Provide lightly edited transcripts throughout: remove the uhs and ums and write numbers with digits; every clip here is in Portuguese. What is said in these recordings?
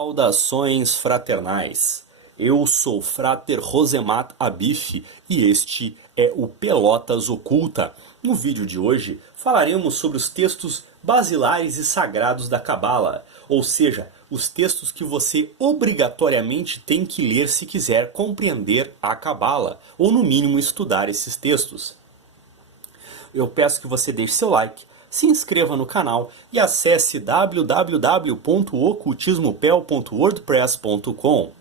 Saudações fraternais, eu sou Frater Rosemat Abif e este é o Pelotas Oculta. No vídeo de hoje falaremos sobre os textos basilares e sagrados da Cabala, ou seja, os textos que você obrigatoriamente tem que ler se quiser compreender a Cabala, ou no mínimo estudar esses textos. Eu peço que você deixe seu like, se inscreva no canal e acesse www.ocultismopel.wordpress.com.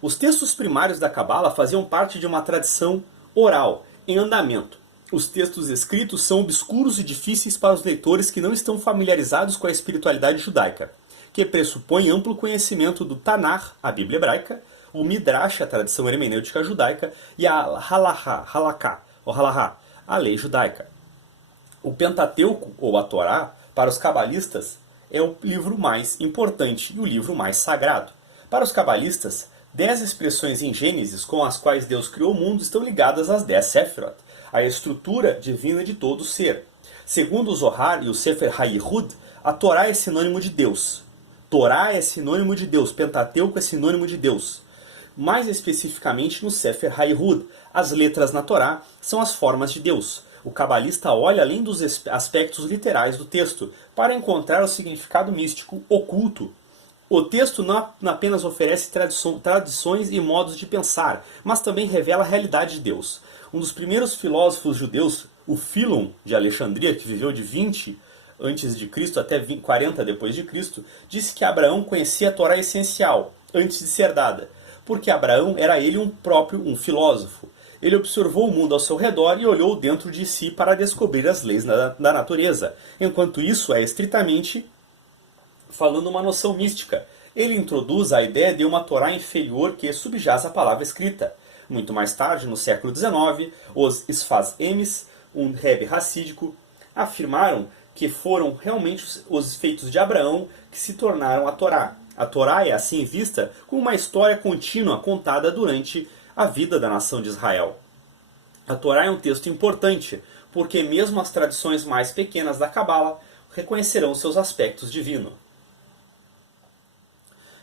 Os textos primários da Cabala faziam parte de uma tradição oral, em andamento. Os textos escritos são obscuros e difíceis para os leitores que não estão familiarizados com a espiritualidade judaica, que pressupõe amplo conhecimento do Tanar, a Bíblia hebraica, o Midrash, a tradição hermenêutica judaica, e a Halaká, a lei judaica. O Pentateuco, ou a Torá, para os cabalistas, é o livro mais importante e o livro mais sagrado. Para os cabalistas, 10 expressões em Gênesis com as quais Deus criou o mundo estão ligadas às 10 Sefirot, a estrutura divina de todo ser. Segundo o Zohar e o Sefer HaYehud, a Torá é sinônimo de Deus. Torá é sinônimo de Deus, Pentateuco é sinônimo de Deus. Mais especificamente no Sefer HaYehud, as letras na Torá são as formas de Deus. O cabalista olha além dos aspectos literais do texto para encontrar o significado místico oculto. O texto não apenas oferece tradições e modos de pensar, mas também revela a realidade de Deus. Um dos primeiros filósofos judeus, o Filon de Alexandria, que viveu de 20 a.C. até 40 d.C., disse que Abraão conhecia a Torá essencial, antes de ser dada, porque Abraão era ele um filósofo. Ele observou o mundo ao seu redor e olhou dentro de si para descobrir as leis da natureza. Enquanto isso é estritamente falando uma noção mística. Ele introduz a ideia de uma Torá inferior que subjaz a palavra escrita. Muito mais tarde, no século XIX, os Sfaz Emes, um Rebbe racídico, afirmaram que foram realmente os feitos de Abraão que se tornaram a Torá. A Torá é assim vista como uma história contínua contada durante a vida da nação de Israel. A Torá é um texto importante, porque mesmo as tradições mais pequenas da Cabala reconhecerão seus aspectos divinos.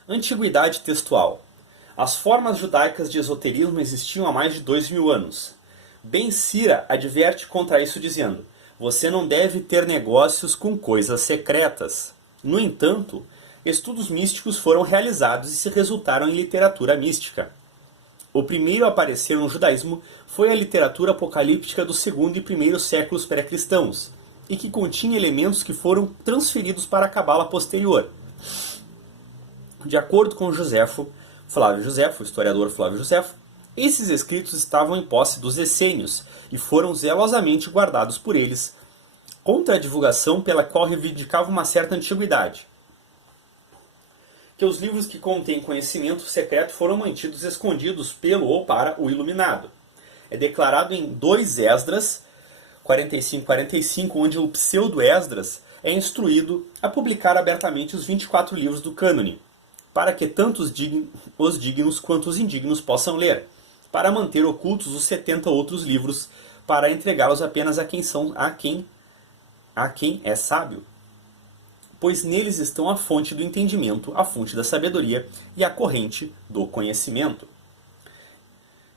Antiguidade textual. As formas judaicas de esoterismo existiam há mais de 2000 anos. Ben Sira adverte contra isso dizendo: você não deve ter negócios com coisas secretas. No entanto, estudos místicos foram realizados e se resultaram em literatura mística. O primeiro a aparecer no judaísmo foi a literatura apocalíptica do segundo e primeiro séculos pré-cristãos, e que continha elementos que foram transferidos para a Cabala posterior. De acordo com Flávio Josefo, o historiador Flávio Josefo, esses escritos estavam em posse dos essênios e foram zelosamente guardados por eles, contra a divulgação pela qual reivindicavam uma certa antiguidade. Que os livros que contêm conhecimento secreto foram mantidos escondidos pelo ou para o iluminado. É declarado em 2 Esdras, 45-45, onde o pseudo-Esdras é instruído a publicar abertamente os 24 livros do cânone, para que tanto os dignos quanto os indignos possam ler, para manter ocultos os 70 outros livros, para entregá-los apenas a quem é sábio. Pois neles estão a fonte do entendimento, a fonte da sabedoria e a corrente do conhecimento.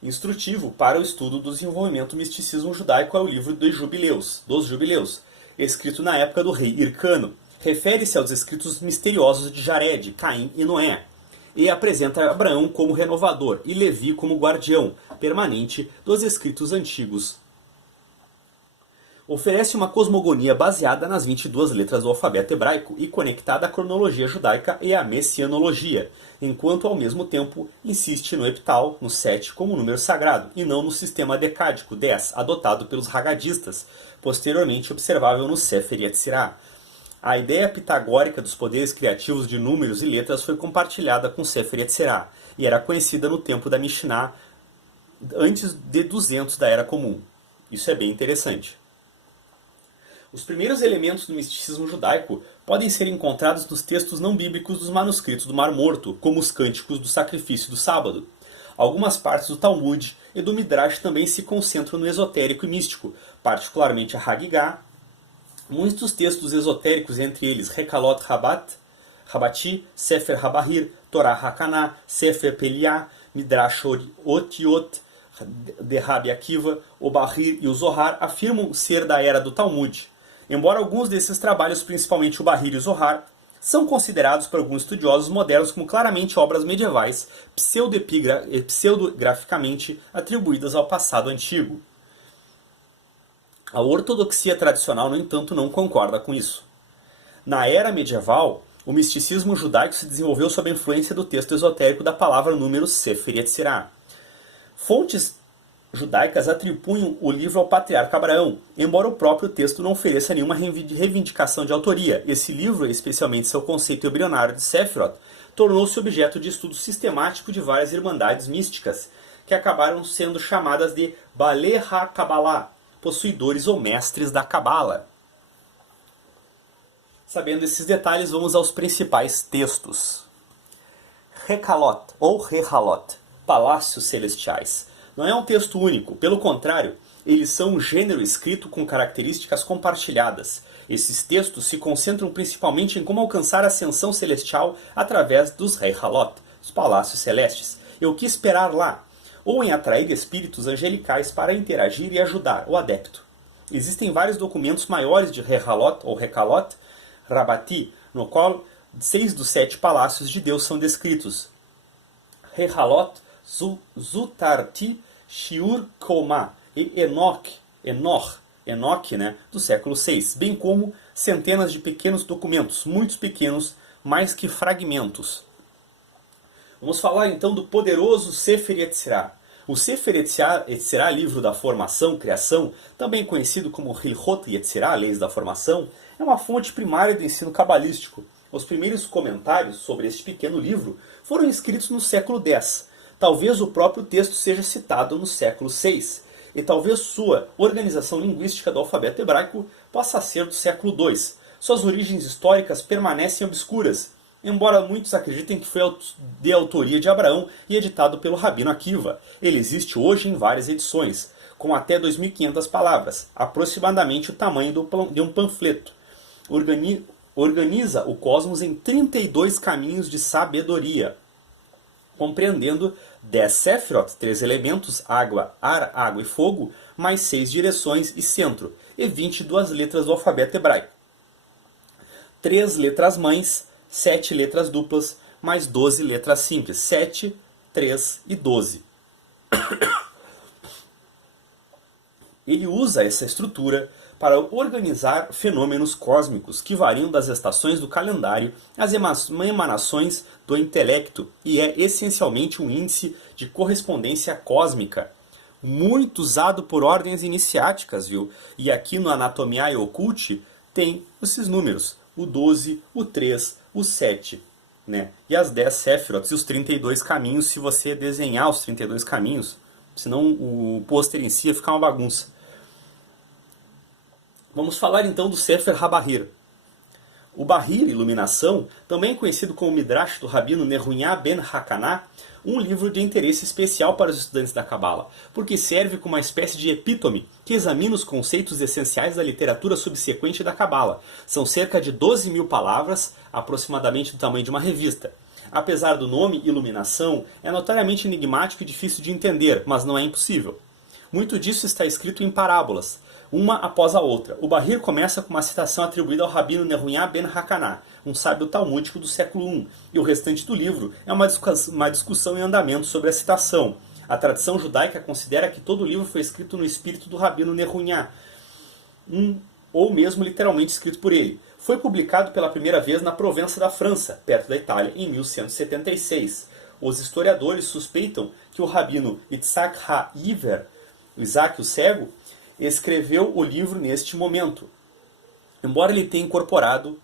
Instrutivo para o estudo do desenvolvimento do misticismo judaico é o livro dos Jubileus, escrito na época do rei Hircano. Refere-se aos escritos misteriosos de Jared, Caim e Noé, e apresenta Abraão como renovador e Levi como guardião permanente dos escritos antigos. Oferece uma cosmogonia baseada nas 22 letras do alfabeto hebraico e conectada à cronologia judaica e à messianologia, enquanto ao mesmo tempo insiste no heptal, no 7, como número sagrado, e não no sistema decádico, 10, adotado pelos Hagadistas, posteriormente observável no Sefer Yetzirah. A ideia pitagórica dos poderes criativos de números e letras foi compartilhada com Sefer Yetzirah, e era conhecida no tempo da Mishnah antes de 200 da Era Comum. Isso é bem interessante. Os primeiros elementos do misticismo judaico podem ser encontrados nos textos não bíblicos dos manuscritos do Mar Morto, como os cânticos do sacrifício do sábado. Algumas partes do Talmud e do Midrash também se concentram no esotérico e místico, particularmente a Hagigah. Muitos textos esotéricos, entre eles Hekalot Rabat, Rabati, Sefer Habahir, Torah Hakaná, Sefer Peliá, Midrash Otiot, de Rabi Akiva, o Bahir e o Zohar afirmam ser da era do Talmud. Embora alguns desses trabalhos, principalmente o Bahir e o Zohar, são considerados por alguns estudiosos modernos como claramente obras medievais, pseudograficamente atribuídas ao passado antigo. A ortodoxia tradicional, no entanto, não concorda com isso. Na era medieval, o misticismo judaico se desenvolveu sob a influência do texto esotérico da palavra número Sefer Yetzirah. Fontes judaicas atribuem o livro ao patriarca Abraão, embora o próprio texto não ofereça nenhuma reivindicação de autoria. Esse livro, especialmente seu conceito embrionário de Sefirot, tornou-se objeto de estudo sistemático de várias irmandades místicas, que acabaram sendo chamadas de Balei HaKabbalah, possuidores ou mestres da Cabala. Sabendo esses detalhes, vamos aos principais textos. Rekalot, ou Rehalot, Palácios Celestiais. Não é um texto único, pelo contrário, eles são um gênero escrito com características compartilhadas. Esses textos se concentram principalmente em como alcançar a ascensão celestial através dos Rehalot, os Palácios Celestes, e o que esperar lá, ou em atrair espíritos angelicais para interagir e ajudar o adepto. Existem vários documentos maiores de Rehalot ou Rekalot, Rabati, no qual 6 dos 7 palácios de Deus são descritos. Rehalot, Zutarti, Shiur Koma e Enoch, do século VI, bem como centenas de pequenos documentos, muitos pequenos, mais que fragmentos. Vamos falar então do poderoso Sefer Yetzirah. O Sefer Yetzirah, livro da formação, criação, também conhecido como Hilchot Yetzirah, leis da formação, é uma fonte primária do ensino cabalístico. Os primeiros comentários sobre este pequeno livro foram escritos no século X. Talvez o próprio texto seja citado no século VI, e talvez sua organização linguística do alfabeto hebraico possa ser do século II. Suas origens históricas permanecem obscuras, embora muitos acreditem que foi de autoria de Abraão e editado pelo Rabino Akiva. Ele existe hoje em várias edições, com até 2.500 palavras, aproximadamente o tamanho de um panfleto. Organiza o cosmos em 32 caminhos de sabedoria, compreendendo 10 Sefirot, 3 elementos, água, ar, água e fogo, mais 6 direções e centro, e 22 letras do alfabeto hebraico. 3 letras mães, 7 letras duplas, mais 12 letras simples, 7, 3 e 12. Ele usa essa estrutura para organizar fenômenos cósmicos que variam das estações do calendário às emanações do intelecto e é essencialmente um índice de correspondência cósmica, muito usado por ordens iniciáticas, viu? E aqui no Anatomiae Occulti tem esses números, o 12, o 3, o 7, né? E as 10 Sefirot e os 32 caminhos, se você desenhar os 32 caminhos, senão o pôster em si ia ficar uma bagunça. Vamos falar então do Sefer HaBahir. O Bahir, iluminação, também conhecido como Midrash do Rabino Nehunyah ben Hakaná, um livro de interesse especial para os estudantes da Cabala, porque serve como uma espécie de epítome que examina os conceitos essenciais da literatura subsequente da Cabala. São cerca de 12.000 palavras, aproximadamente do tamanho de uma revista. Apesar do nome Iluminação, é notoriamente enigmático e difícil de entender, mas não é impossível. Muito disso está escrito em parábolas, uma após a outra. O Bahir começa com uma citação atribuída ao Rabino Nehunyah ben Hakaná, um sábio talmúdico do século I, e o restante do livro é uma discussão em andamento sobre a citação. A tradição judaica considera que todo o livro foi escrito no espírito do Rabino Nehunyah, ou mesmo literalmente escrito por ele. Foi publicado pela primeira vez na Provença da França, perto da Itália, em 1176. Os historiadores suspeitam que o Rabino Yitzhak HaIver, Isaac o Cego, escreveu o livro neste momento. Embora ele tenha incorporado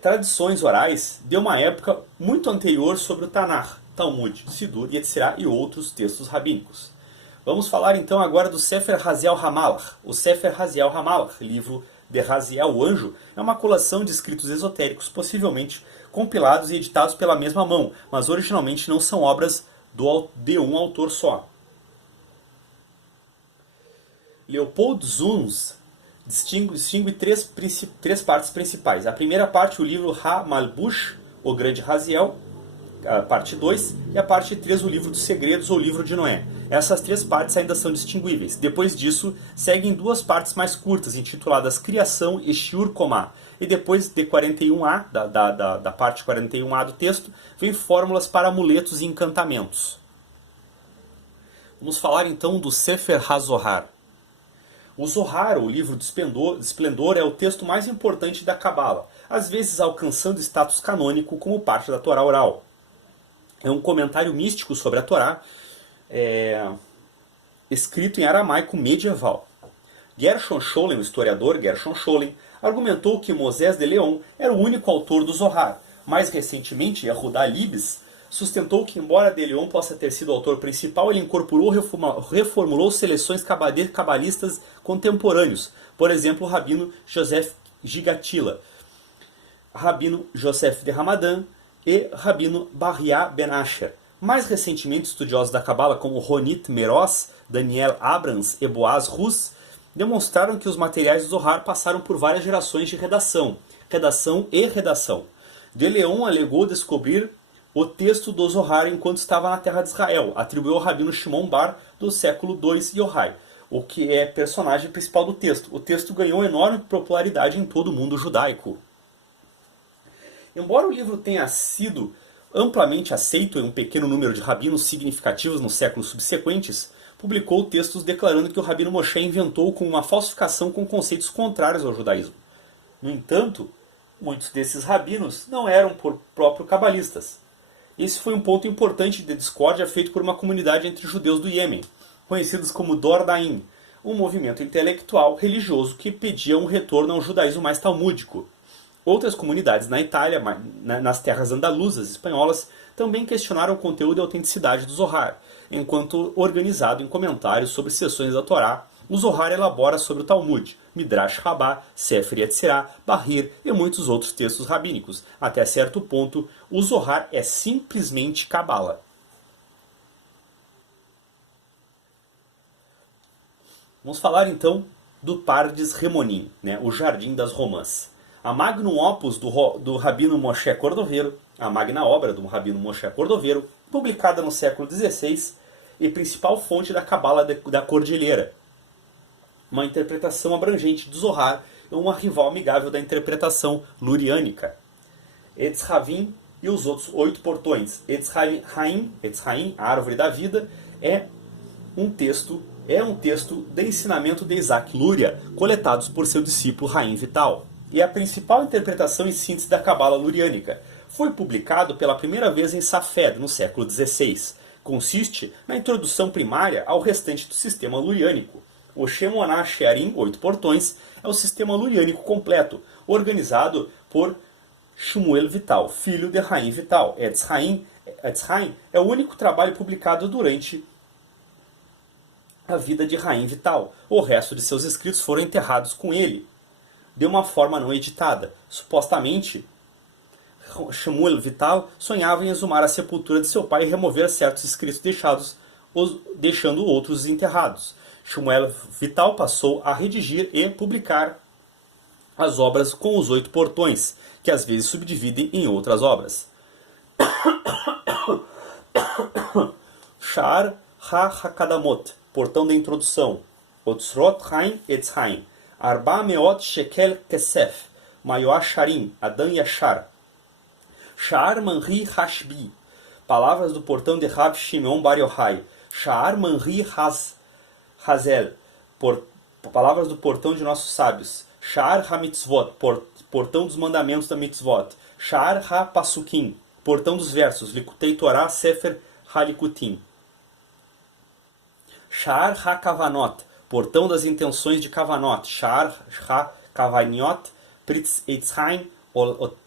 tradições orais de uma época muito anterior sobre o Tanakh, Talmud, Sidur, Yetzirah e outros textos rabínicos. Vamos falar então agora do Sefer Haziel HaMalach. O Sefer Haziel HaMalach, livro de Haziel, o anjo, é uma coleção de escritos esotéricos, possivelmente compilados e editados pela mesma mão, mas originalmente não são obras de um autor só. Leopold Zunz distingue três partes principais. A primeira parte, o livro Ha-Malbush, o Grande Raziel, a parte 2, e a parte 3, o livro dos segredos ou livro de Noé. Essas três partes ainda são distinguíveis. Depois disso, seguem duas partes mais curtas, intituladas Criação e Shiur Komá. E depois de 41a, da parte 41a do texto, vem fórmulas para amuletos e encantamentos. Vamos falar então do Sefer HaZohar. O Zohar, o livro de esplendor, é o texto mais importante da Cabala, às vezes alcançando status canônico como parte da Torá oral. É um comentário místico sobre a Torá, escrito em aramaico medieval. Gershon Scholem, o historiador Gershon Scholem, argumentou que Mosés de Leon era o único autor do Zohar. Mais recentemente, Yehudá Libes sustentou que, embora de Leon possa ter sido o autor principal, ele incorporou ou reformulou seleções cabalistas contemporâneos. Por exemplo, o Rabino Joseph Gigatila, Rabino Joseph de Ramadan e Rabino Bahia Ben Asher. Mais recentemente, estudiosos da Cabala como Ronit Meroz, Daniel Abrams e Boaz Rus demonstraram que os materiais do Zohar passaram por várias gerações de redação. De Leon alegou descobrir o texto do Zohar enquanto estava na terra de Israel. Atribuiu ao Rabino Shimon Bar do século II Yohai, o que é personagem principal do texto. O texto ganhou enorme popularidade em todo o mundo judaico. Embora o livro tenha sido amplamente aceito em um pequeno número de rabinos significativos nos séculos subsequentes, publicou textos declarando que o Rabino Moshe inventou com uma falsificação com conceitos contrários ao judaísmo. No entanto, muitos desses rabinos não eram por próprio cabalistas. Esse foi um ponto importante de discórdia feito por uma comunidade entre judeus do Iêmen, conhecidos como Dor Daim, um movimento intelectual religioso que pedia um retorno ao judaísmo mais talmúdico. Outras comunidades na Itália, nas terras andaluzas espanholas, também questionaram o conteúdo e a autenticidade do Zohar, enquanto organizado em comentários sobre seções da Torá, o Zohar elabora sobre o Talmud, Midrash Rabbah, Sefer Yetzirah, Bahir e muitos outros textos rabínicos. Até certo ponto, o Zohar é simplesmente Cabala. Vamos falar então do Pardes Remonim, o Jardim das Romãs. A Magnum Opus do Rabino Moshe Cordovero, a Magna Obra do Rabino Moshe Cordovero, publicada no século XVI, e principal fonte da Cabala da Cordilheira. Uma interpretação abrangente do Zohar e uma rival amigável da interpretação luriânica. Etz Ravim e os outros 8 portões. Etz Haim, a árvore da vida, é um texto de ensinamento de Isaac Luria, coletados por seu discípulo Haim Vital. E a principal interpretação e síntese da Cabala luriânica. Foi publicado pela primeira vez em Safed, no século XVI. Consiste na introdução primária ao restante do sistema luriânico. O Shemonah Shearim, 8 portões, é o sistema luriânico completo, organizado por Shmuel Vital, filho de Haim Vital. Etz Haim é o único trabalho publicado durante a vida de Haim Vital. O resto de seus escritos foram enterrados com ele, de uma forma não editada. Supostamente, Shmuel Vital sonhava em exumar a sepultura de seu pai e remover certos escritos deixando outros enterrados. Shmuel Vital passou a redigir e publicar as obras com os 8 portões, que às vezes subdividem em outras obras. Sha'ar HaHakadamot, portão da introdução. Otzrot Haim Etz Haim. Arba Meot Shekel Kesef, Mayoah Sharim, Adan Yashar. Sha'ar Manri Hashbi, palavras do portão de Rav Shimon Bar Yochai. Sha'ar Manri Hazel, palavras do portão de nossos sábios. Sha'ar HaMitzvot, portão dos mandamentos da Mitzvot. Sha'ar HaPasukim, portão dos versos. Likutei Torah Sefer HaLikutim. Sha'ar HaKavanot, portão das intenções de Kavanot. Sha'ar HaKavaniot, Pritz Eitz Haim,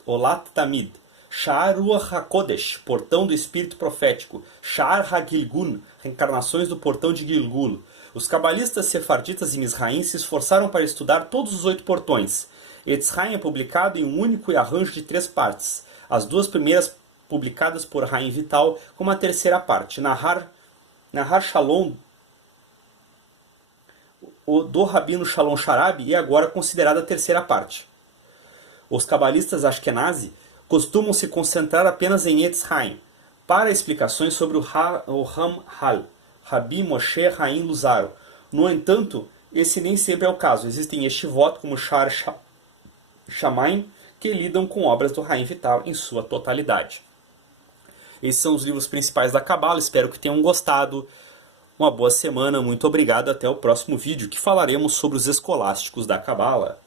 Olat Tamid. Sha'ar Ruach HaKodesh, portão do espírito profético. Sha'ar HaGilgun, reencarnações do portão de Gilgul. Os cabalistas sefarditas e Mizraim se esforçaram para estudar todos os 8 portões. Etz Haim é publicado em um único arranjo de 3 partes. As 2 primeiras publicadas por Haim Vital, como a terceira parte. Nahar Shalom do Rabino Shalom Sharabi e agora considerada a terceira parte. Os cabalistas Ashkenazi costumam se concentrar apenas em Etz Haim, para explicações sobre o Ramhal, Rabbi Moshe Haim Luzaro. No entanto, esse nem sempre é o caso. Existem yeshivot como Shar Shamayim que lidam com obras do Haim Vital em sua totalidade. Esses são os livros principais da Cabala, espero que tenham gostado. Uma boa semana, muito obrigado, até o próximo vídeo que falaremos sobre os escolásticos da Cabala.